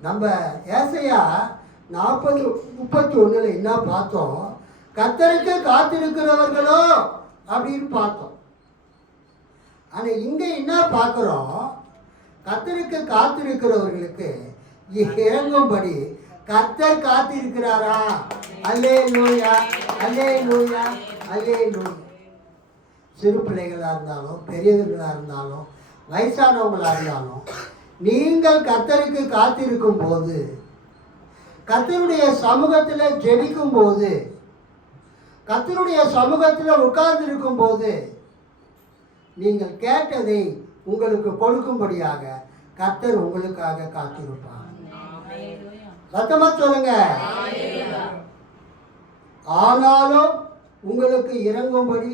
நம்ம ஏசாயா 40:31 என்ன பார்த்தோம்? கர்த்தருக்கு காத்திருக்கிறவர்களோ அப்படின்னு பார்த்தோம். ஆனால் இங்கே என்ன பார்க்குறோம்? கர்த்தருக்கு காத்திருக்கிறவர்களுக்கு இறங்கும்படி கர்த்தர் காத்திருக்கிறாரா? அல்லேலூயா, அல்லேலூயா, அல்லேலூயா. சிறு பிள்ளைகளாக இருந்தாலும் பெரியவர்களாக இருந்தாலும் வயசானவங்களாக இருந்தாலும் நீங்கள் கர்த்தருக்கு காத்திருக்கும் போது, கர்த்தருடைய சமூகத்தில் ஜெபிக்கும் போது, கர்த்தருடைய சமூகத்தில் உட்கார்ந்து இருக்கும் போது நீங்கள் கேட்டதை உங்களுக்கு கொடுக்கும்படியாக கர்த்தர் உங்களுக்காக காத்திருப்பார். சத்தமா சொல்லுங்க. ஆனாலும் உங்களுக்கு இறங்கும்படி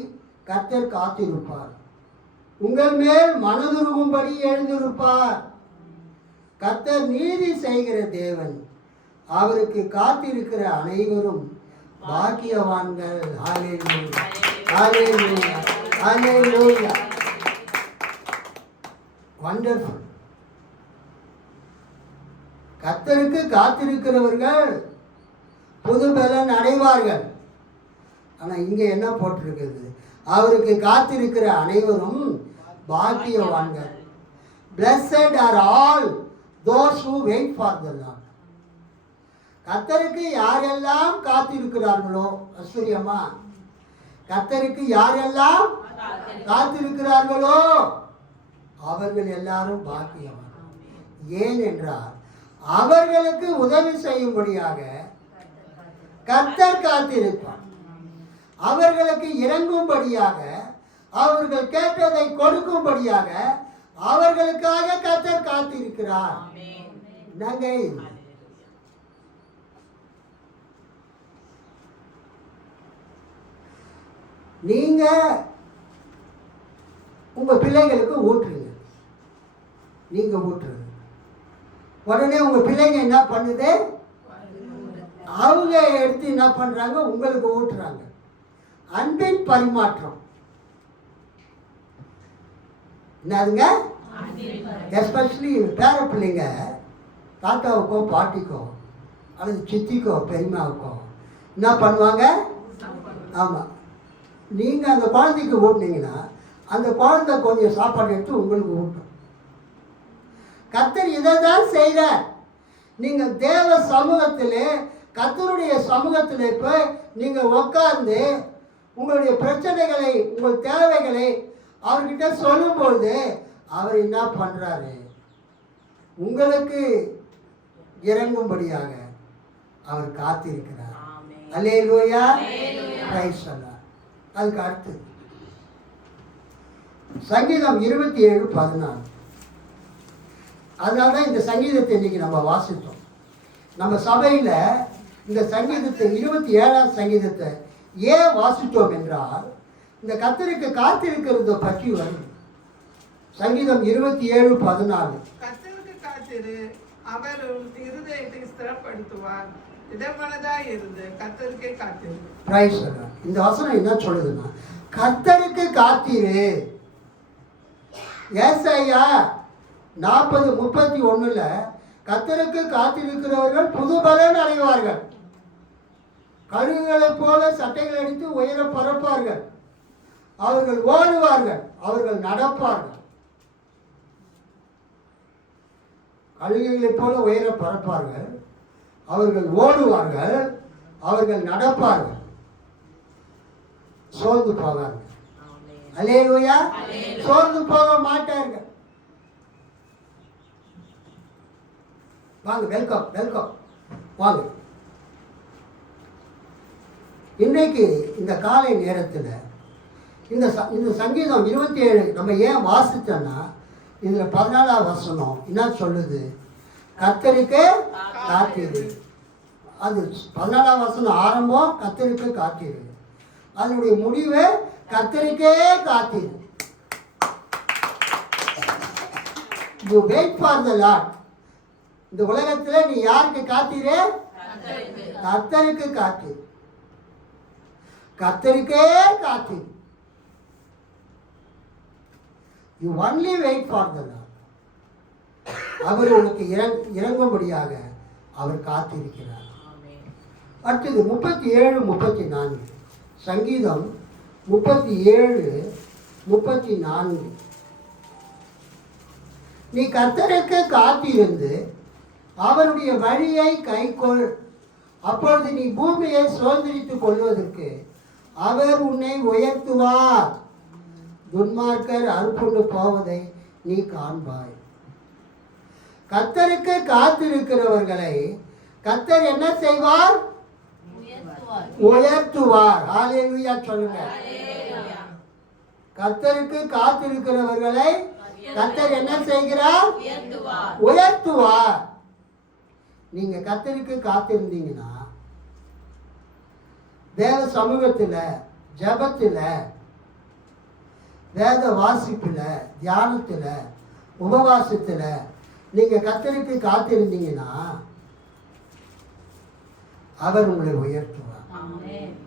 கர்த்தர் காத்திருப்பார், உங்கள் மேல் மனதுருகும்படி எழுந்திருப்பார். கர்த்தர் நீதி செய்கிற தேவன், அவருக்கு காத்திருக்கிற அனைவரும் பாக்கியவான்கள். ஹல்லேலூயா, ஹல்லேலூயா, ஹல்லேலூயா. வண்டர்ஃபுல். கர்த்தருக்கு காத்திருக்கிறவர்கள் புது பலன் அடைவார்கள். ஆனால் இங்கே என்ன போட்டிருக்கிறது? அவருக்கு காத்திருக்கிற அனைவரும் பாக்கியவான்கள். Blessed are all those who wait for the Lord. கர்த்தருக்கு யாரெல்லாம் காத்திருக்கிறார்களோ, ஐஸ்வர்யம்மா, கர்த்தருக்கு யாரெல்லாம் காத்திருக்கிறார்களோ அவர்கள் எல்லாரும் பாக்கியவான். ஏனென்றால் அவர்களுக்கு உதவி செய்யும்படியாக கர்த்தர் காத்திருப்பார், அவர்களுக்கு இறங்கும்படியாக, அவர்கள் கேட்டதை கொடுக்கும்படியாக அவர்களுக்காக கர்த்தர் காத்திருக்கிறார். நீங்க உங்க பிள்ளைகளுக்கு ஊற்றுங்க, நீங்க ஊற்றுறது உடனே உங்க பிள்ளைங்க என்ன பண்ணுது? அவங்க எடுத்து என்ன பண்றாங்க? உங்களுக்கு ஊற்றுறாங்க. அன்பின் பரிமாற்றம். என்னதுங்க? எஸ்பெஷலி பேர பிள்ளைங்க தாத்தாவுக்கோ பாட்டிக்கோ அல்லது சித்திக்கோ பெரியமாவுக்கோ என்ன பண்ணுவாங்க? ஆமாம், நீங்கள் அந்த குழந்தைக்கு ஊட்டினீங்கன்னா அந்த குழந்தை கொஞ்சம் சாப்பாடு எடுத்து உங்களுக்கு ஊட்டும். கர்த்தர் இதை தான் செய்கிறார். நீங்கள் தேவ சமூகத்திலே, கர்த்தருடைய சமூகத்திலே போய் நீங்கள் உட்கார்ந்து உங்களுடைய பிரச்சனைகளை, உங்கள் தேவைகளை அவர்கிட்ட சொல்லும்பொழுது அவர் என்ன பண்ணுறாரு? உங்களுக்கு இறங்கும்படியாக அவர் காத்திருக்கிறார். அல்லேலூயா, பிரைஸ் அல்லாஹ். அதுக்கு அடுத்து சங்கீதம் 27:14. அதனால தான் இந்த சங்கீதத்தை இன்னைக்கு நம்ம வாசித்தோம். நம்ம சபையில் இந்த சங்கீதத்தை 27ஆம் சங்கீதத்தை ஏன் வாசித்தோம் என்றால், இந்த கர்த்தருக்கு காத்திருக்கிறத பற்றி வரும். சங்கீதம் 27:14. கர்த்தருக்கு காத்திரு, அவர் இருதயத்தை ஸ்திரப்படுத்துவார். இடமனதாய் இருந்து கர்த்தருக்கே காத்திரு. பிரைஸ் அல்லாஹ். இந்த வசனம் என்ன சொல்லுதுன்னா, கர்த்தருக்கு காத்திரு. ஏசாயா 40:31 கர்த்தருக்கு காத்திருக்கிறவர்கள் புது பலன் அடைவார்கள், கழுகுகளைப் போல சட்டைகள் அடித்து உயர பறப்பார்கள், அவர்கள் ஓடுவார்கள், அவர்கள் நடப்பார்கள். கழுகுகளைப் போல உயர பறப்பார்கள், அவர்கள் ஓடுவார்கள், அவர்கள் நடப்பார்கள், சோர்ந்து போவார்கள். அல்லேலூயா, சோர்ந்து போக மாட்டார்கள். வாங்க, வெல்கம் வெல்கம், வாங்க. இன்றைக்கு இந்த காலை நேரத்தில் இந்த சங்கீதம் 27 நம்ம ஏன் வாசித்தோன்னா, இதில் 14ஆம் வசனம் என்ன சொல்லுது? கர்த்தருக்கு காத்திரு. அது 14ஆம் வசனம் ஆரம்பம் கர்த்தருக்கு காத்திரு, அதனுடைய முடிவு கர்த்தருக்கே காத்திரு. You wait for the Lord. இந்த உலகத்தில் நீ யாருக்கு காத்திரு? கர்த்தருக்கு காத்திரு, கர்த்தருக்கே காத்திரு. You only wait for the Lord. அவர் உனக்கு இறங்கும்படியாக அவர் காத்திருக்கிறார். அடுத்தது 37:34. சங்கீதம் 37:34. நீ கர்த்தருக்கு காத்திருந்து அவருடைய வழியை கைக்கொள், அப்பொழுது நீ பூமியை சுதந்திரித்துக் கொள்வதற்கு அவர் உன்னை உயர்த்துவார், துன்மார்க்கர் அறுப்புண்டு போவதை நீ காண்பாய். கர்த்தருக்கு காத்திருக்கிறவர்களை கர்த்தர் என்ன செய்வார்? உயர்த்துவார். ஹல்லேலூயா சொல்லுங்க. கர்த்தருக்கு காத்திருக்கிறவர்களை கர்த்தர் என்ன செய்கிறார்? உயர்த்துவார். நீங்கள் கர்த்தருக்கு காத்திருந்தீங்கன்னா வேத சமூகத்தில், ஜபத்தில், வேத வாசிப்பில், தியானத்தில், உபவாசத்தில் நீங்கள் கர்த்தருக்கு காத்திருந்தீங்கன்னா அவர் உங்களை உயர்த்துவார்.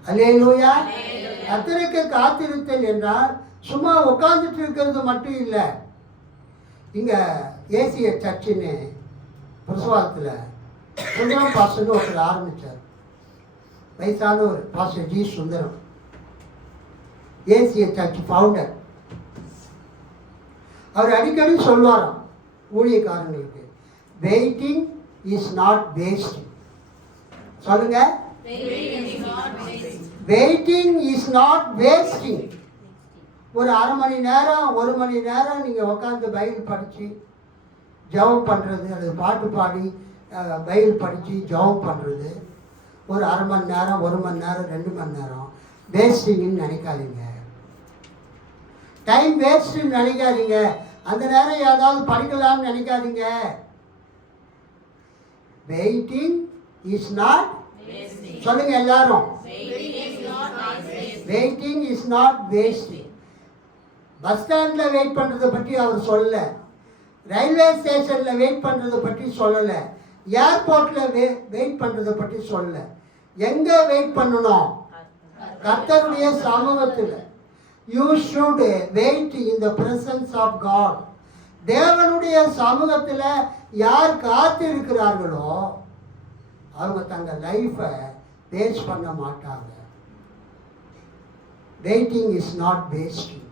அல்லேலூயா. கர்த்தருக்கு காத்திருத்தல் என்றால் சும்மா உட்கார்ந்துட்டு இருக்கிறது மட்டும் இல்லை. இங்கே ஏசிய சர்ச்சின்னு பிரசவாதத்தில் சுந்தரம் பாஸ்டர்னு ஒருத்தர் ஆரம்பித்தார். வயசான ஒரு பாஸ்டர் ஜி சுந்தரம், ஏசிய சர்ச் ஃபவுண்டர். அவர் அடிக்கடி சொல்வாராம் ஊழியக்காரங்களுக்கு, வெயிட்டிங் இஸ் நாட் வேஸ்டிங். சொல்லுங்க, வெயிட்டிங் இஸ் நாட் வேஸ்டிங். ஒரு அரை மணி நேரம் 1 மணி நேரம் நீங்கள் உட்காந்து பைபிள் படித்து ஜெபம் பண்ணுறது, அல்லது பாட்டு பாடி பைபிள் படித்து ஜெபம் பண்ணுறது ஒரு அரை மணி நேரம், 1 மணி நேரம், 2 மணி நேரம் வேஸ்டிங்னு நினைக்காதீங்க. டைம் வேஸ்ட்டுன்னு நினைக்காதீங்க. அந்த நேரம் ஏதாவது படிக்கலாம்னு நினைக்காதீங்க. வெயிட்டிங் இஸ் நாட், சொல்லுங்க எல்லாரும், waiting is not wasting. Bus ஸ்டாண்டில் வெயிட் பண்ணுறதை பற்றி அவர் சொல்லலை, ரயில்வே ஸ்டேஷனில் வெயிட் பண்ணுறதை பற்றி சொல்லலை, ஏர்போர்ட்டில் வெயிட் பண்ணுறதை பற்றி சொல்லலை. எங்கே வெயிட் பண்ணணும்? கர்த்தருடைய சமூகத்தில். You should wait in the presence of God. தேவனுடைய சமூகத்தில் யார் காத்து இருக்கிறார்களோ அவங்க தங்கள் லைஃப்பை வேஸ்ட் பண்ண மாட்டாங்க. Waiting is not wasting.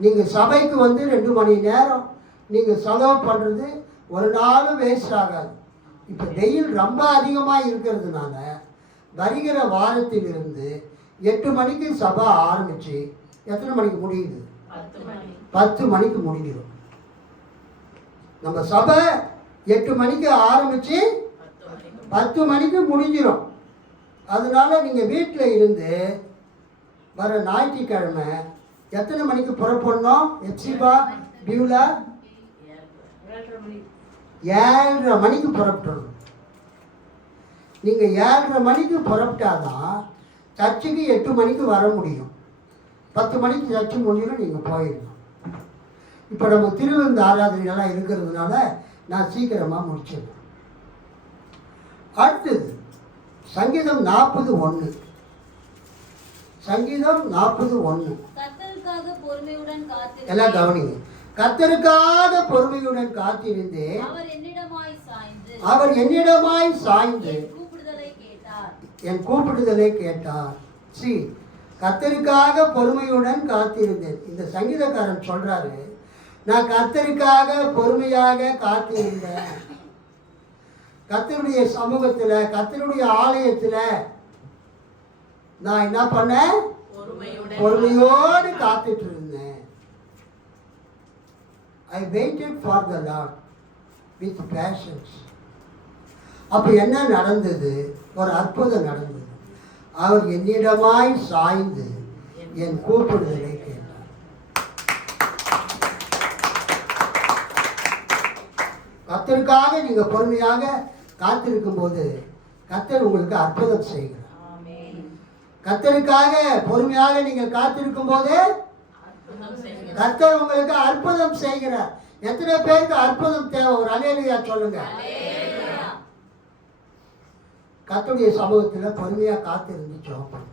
நீங்கள் சபைக்கு வந்து 2 மணி நேரம் நீங்கள் செலவு பண்ணுறது ஒரு நாளும் வேஸ்ட் ஆகாது. இப்போ வெயில் ரொம்ப அதிகமாக இருக்கிறதுனால வருகிற வாரத்திலிருந்து 8 மணிக்கு சபை ஆரம்பித்து எத்தனை மணிக்கு முடியுது? 10 மணிக்கு முடிஞ்சிடும். நம்ம சபை 8 மணிக்கு ஆரம்பித்து 10 மணிக்கு முடிஞ்சிடும். அதனால நீங்கள் வீட்டில் இருந்து வர ஞாயிற்றுக்கிழமை எத்தனை மணிக்கு புறப்படணும்? எப்சிபா டியூலா 7:30 மணிக்கு புறப்பட்டுடணும். நீங்கள் 7:30 மணிக்கு புறப்பட்டாதான் சர்ச்சுக்கு 8 மணிக்கு வர முடியும். 10 மணிக்கு சர்ச்சு முடிஞ்சிடும், நீங்கள் போயிடணும். இப்போ நம்ம திருவிருந்து ஆராதனைகள்லாம் இருக்கிறதுனால நான் சீக்கிரமாக முடிச்சிடுறேன். அடுத்தது சங்கீதம் 40:1. சங்கீதம் 40:1. கர்த்தருக்காக பொறுமையுடன் காத்திருந்தேன். எல்லாம் கவனிங்க. கர்த்தருக்காக பொறுமையுடன் காத்திருந்தேன். அவர் என்னிடமாய் சாய்ந்து என் கூப்பிடுதலை கேட்டார். சி, கர்த்தருக்காக பொறுமையுடன் காத்திருந்தேன். இந்த சங்கீதக்காரன் சொல்றாரு, நான் கர்த்தருக்காக பொறுமையாக காத்திருந்தேன். கர்த்தருடைய சமூகத்தில், கர்த்தருடைய ஆலயத்தில் நான் என்ன பண்ணேன்? பொறுமையோடு காத்துட்டு இருந்தேன். I waited for the Lord with patience. அப்போ என்ன நடந்தது? ஒரு அற்புதம் நடந்தது. அவர் என்னிடமாய் சாய்ந்து என் கூப்பிடுதலை கேட்டார். கர்த்தருக்காக நீங்க பொறுமையாக காத்திருக்கும் போது கர்த்தர் உங்களுக்கு அற்புதம் செய்கிறார். கர்த்தருக்காக பொறுமையாக நீங்கள் காத்திருக்கும் போது கர்த்தர் உங்களுக்கு அற்புதம் செய்கிறார். எத்தனை பேருக்கு அற்புதம் தேவை? ஒரு அல்லேலூயா சொல்லுங்க. கர்த்தருடைய சமூகத்தில் பொறுமையாக காத்திருந்து ஜெபம்.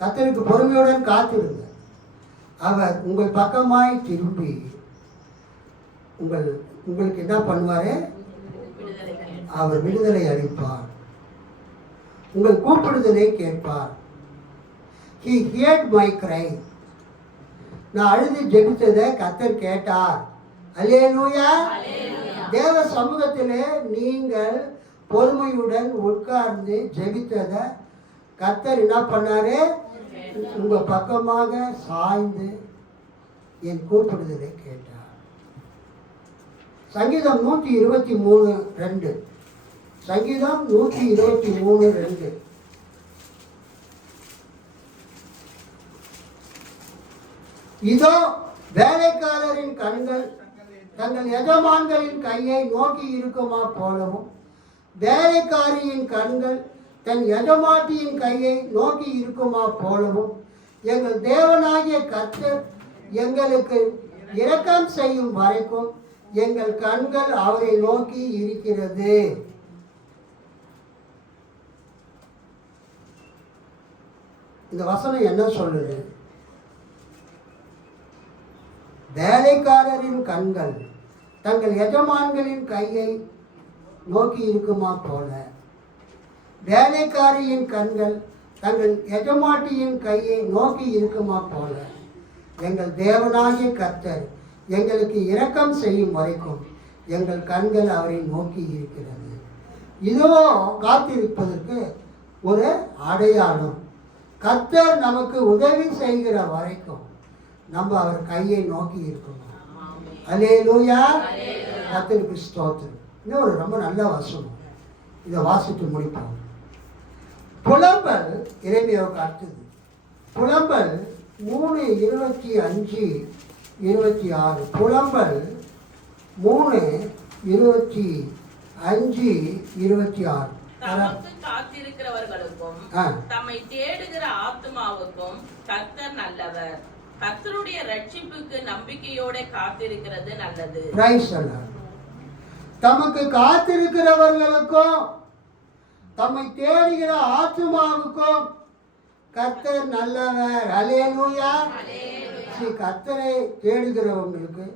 கர்த்தருக்கு பொறுமையுடன் காத்திருங்க. அவர் உங்கள் பக்கமாய் திரும்பி உங்களுக்கு என்ன பண்ணுவாரு? அவர் விடுதலை அளிப்பார். உங்கள் கூப்பிடுதலை கேட்பார். He heard my cry. நான் அழுது ஜெபித்ததை கர்த்தர் கேட்டார். அல்லேலூயா. தேவ சமூகத்திலே நீங்கள் பொறுமையுடன் உட்கார்ந்து ஜெபித்ததை கர்த்தர் என்ன பண்ணாரு? உங்க பக்கமாக சாய்ந்து என் கூப்பிடுதலை கேட்டார். சங்கீதம் 123:2. சங்கீதம் 123:2. இதோ வேலைக்காரரின் கண்கள் தங்கள் எஜமான்களின் கையை நோக்கி இருக்குமா போலவும் வேலைக்காரியின் கண்கள் தன் எஜமாட்டியின் கையை நோக்கி இருக்குமா போலவும் எங்கள் தேவனாகிய கர்த்தர் எங்களுக்கு இரக்கம் செய்யும் வரைக்கும் எங்கள் கண்கள் அவரை நோக்கி இருக்கிறது. இந்த வசனம் என்ன சொல்லுது? வேலைக்காரரின் கண்கள் தங்கள் எஜமான்களின் கையை நோக்கி இருக்குமா போல வேலைக்காரியின் கண்கள் தங்கள் எஜமாட்டியின் கையை நோக்கி இருக்குமா போல எங்கள் தேவனாகிய கர்த்தர் எங்களுக்கு இரக்கம் செய்யும் வரைக்கும் எங்கள் கண்கள் அவரை நோக்கி இருக்கிறது. இதுவோ காத்திருப்பதற்கு ஒரு அடையாளம். கர்த்தர் நமக்கு உதவி செய்கிற வரைக்கும் நம்ம அவர் கையை நோக்கி இருக்கணும். அல்லேலூயா, கர்த்தருக்கு ஸ்தோத்திரம். இன்னும் ஒரு ரொம்ப நல்ல வசனம், இதை வாசித்து முடிப்போம். புலம்பல் இறைமையாவுக்கு அடுத்தது. புலம்பல் 3:25-26. புலம்பல் 3:25-26. தமக்கு காத்திருக்கிறவர்களுக்கும் தம்மை தேடுகிற ஆத்மாவுக்கும் கர்த்தர் நல்லவர். கர்த்தருடைய ரட்சிப்புக்கு நம்பிக்கையோட காத்திருக்கிறது நல்லது. தமக்கு காத்திருக்கிறவர்களுக்கும் தம்மை தேடுகிற ஆத்மாவுக்கும் கர்த்தர் நல்லவர். அல்லேலூயா. கர்த்தரை தேடுகிறவங்களுக்கு,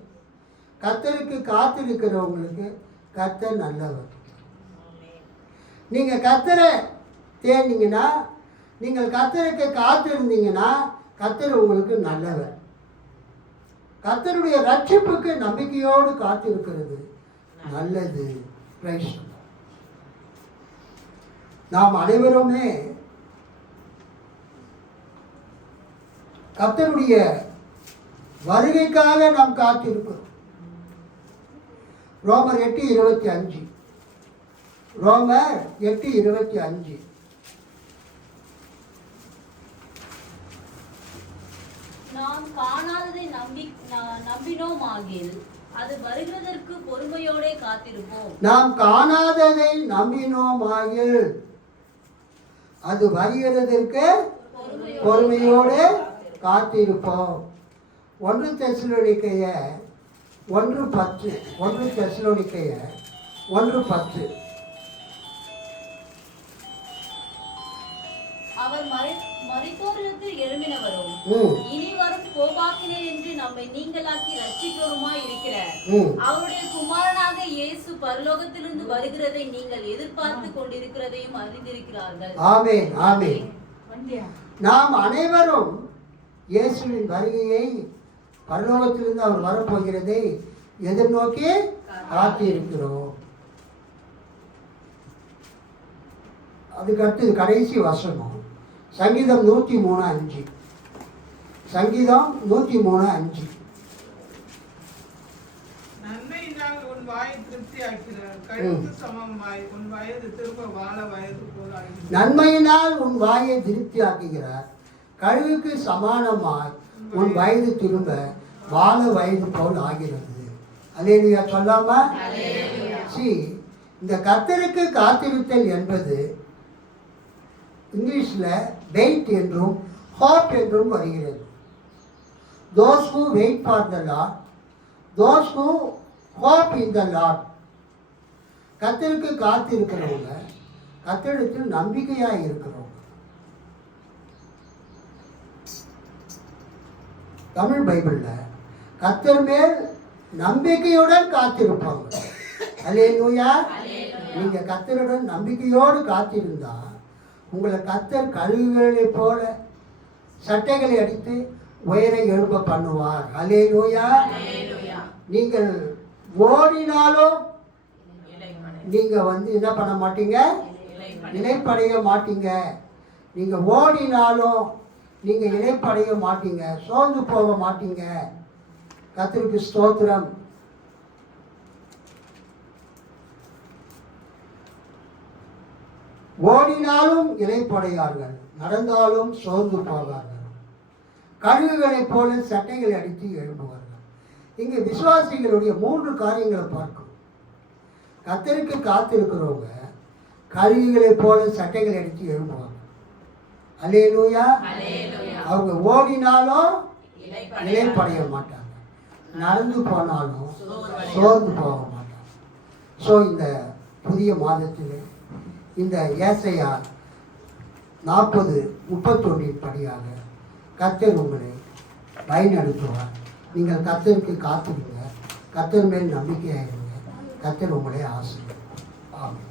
கர்த்தருக்கு காத்திருக்கிறவங்களுக்கு கர்த்தர் நல்லவர். நீங்கள் கர்த்தரை தேடினீங்கன்னா, நீங்கள் கர்த்தருக்கு காத்திருந்தீங்கன்னா கர்த்தர் உங்களுக்கு நல்லவர். கர்த்தருடைய ரட்சிப்புக்கு நம்பிக்கையோடு காத்திருக்கிறது நல்லது. நாம் அனைவருமே கர்த்தருடைய வருகைக்காக நாம் காத்திருக்கிறோம். ரோமர் 8:25. ரோமர் 8:25. நாம் காணாததை நம்பினோமாகில் அது வருகிறதற்கு பொறுமையோட காத்திருப்போம். நாம் காணாததை நம்பினோமாகில் அது வருகிறதற்கு பொறுமையோடு காத்திருப்போம். 1 தெசலோனிக்கேயர் 1:10. 1 தெசலோனிக்கேயர் 1:10. அவர் மரித்தோரிலிருந்து எழும்பினவரும் இனி வரும் கோபாக்கினை என்று நம்மை நீங்களாக்கி ரட்சிப்பவருமாய் இருக்கிற அவருடைய குமாரனாக இயேசு பரலோகத்திலிருந்து வருகிறதை நீங்கள் எதிர்பார்த்து கொண்டிருக்கிறதையும் அறிந்திருக்கிறார்கள். ஆமென், ஆமென். நாம் அனைவரும் இயேசுவின் வருகையை, பரலோகத்திலிருந்து அவர் வரப்போகிறதை எதிர்நோக்கி காத்திருக்கிறோம். அதுக்கடுத்து கடைசி வசனம் சங்கீதம் 103:5. சங்கீதம் 103:5. நன்மையினால் உன் வாயை திருப்தியாக்கிறார், கழுகு சமமாய் உன் வயது திரும்ப வாழ வயது போல. நன்மையினால் உன் வாயை திருப்தியாக்குகிறார், கழுகுக்கு சமானமாய் உன் வயது திரும்ப வாழ வயது போல் ஆகிறது. அல்லேலூயா சொல்லாமா? இந்த கர்த்தருக்கு காத்திருத்தல் என்பது இங்கிலீஷில் வெயிட் என்றும் ஹோப் என்றும் வருகிறது. Those who wait for the Lord, those who hope in the Lord. கர்த்தருக்கு காத்திருக்கிறவங்க கர்த்தரிடத்தில் நம்பிக்கையாக இருக்கிறவங்க. தமிழ் பைபிளில் கர்த்தர் மேல் நம்பிக்கையுடன் காத்திருப்பாங்க. அல்லேலூயா. நீங்கள் கர்த்தருடன் நம்பிக்கையோடு காத்திருந்தா உங்களை கர்த்தர் கழுகுகளை போல சட்டைகளை அடித்து உயரை எழுப்ப பண்ணுவார். அல்லேலூயா. நீங்கள் ஓடினாலும் நீங்க என்ன பண்ண மாட்டீங்க? இளைப்படைய மாட்டீங்க. நீங்க ஓடினாலும் நீங்க இளைப்படைய மாட்டீங்க, சோர்ந்து போக மாட்டீங்க. கர்த்தருக்கு ஸ்தோத்திரம். ஓடினாலும் இளைப்படையார்கள், நடந்தாலும் சோர்ந்து போவார்கள், கழுகுகளைப் போல சட்டைகளை அடித்து எழும்புவார்கள். இங்கே விசுவாசிகளுடைய 3 காரியங்களை பார்க்கும். கர்த்தருக்கு காத்திருக்கிறவங்க கழுகுகளைப் போல சட்டைகள் அடித்து எழும்புவாங்க. அல்லேலூயா. அவங்க ஓடினாலும் இளைப்படைய மாட்டாங்க, நடந்து போனாலும் சோர்ந்து போக மாட்டாங்க. ஸோ இந்த புதிய மாதத்தில் இந்த ஏசாயா 40:31 படியாக கர்த்தர் உங்களை வழிநடத்துவார். நீங்கள் கர்த்தருக்கு காத்திருங்க, கர்த்தர் மேல் நம்பிக்கையாக இருங்க, கர்த்தர் உங்களை ஆசீர்வதிப்பார். ஆமென்.